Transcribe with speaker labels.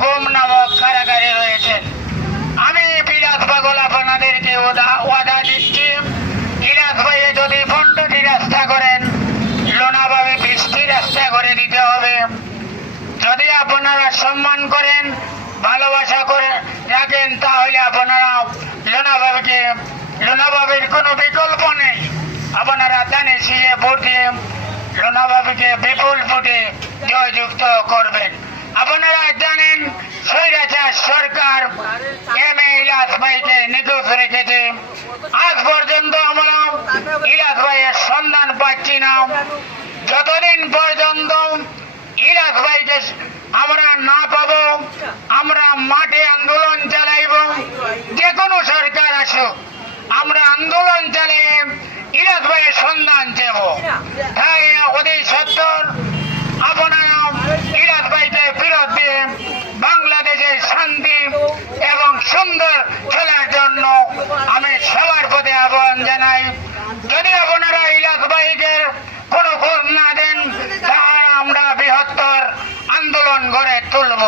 Speaker 1: গুম নামক কারাগারে রয়েছেন আমি বিলাস পাগল আপনাদেরকে ওয়াদা দিচ্ছি। বিলাস ভাইয়ে যদি পণ্ডতি রাস্তা করেন, লোনাভাবে বৃষ্টি রাস্তা করে দিতে হবে। যদি আপনারা সম্মান করেন, ভালোবাসা করে রাখেন, তাহলে আপনারা লোনাভাবেকে, লোনাভাবের কোনো বিকল্প নেই। আপনারা দানে শিয়ে ভোট দিয়ে লোনাভাবিকে বিপুল ভোটে জয়যুক্ত করবেন। রেখেছে আজ পর্যন্ত আমরা ইলাস ভাইয়ের সন্ধান পাচ্ছি না। যতদিন পর্যন্ত ইলাস ভাইকে আমরা না পাবো, আমরা মাঠে আন্দোলন চালাইব। যে কোনো সরকার আসুক, আমরা আন্দোলন চালিয়ে ইলাস ভাইয়ের সন্ধান দেব। তাই অতি সত্তর আপনারা ইলাস ভাইকে ফেরত দিয়ে বাংলাদেশের শান্তি এবং সুন্দর চলার জন্য আমি সবার প্রতি আহ্বান জানাই যদি আপনারা ইলাস ভাইকে কোনো খোঁজ না দেন তাহলে আমরা বৃহত্তর আন্দোলন গড়ে তুলব।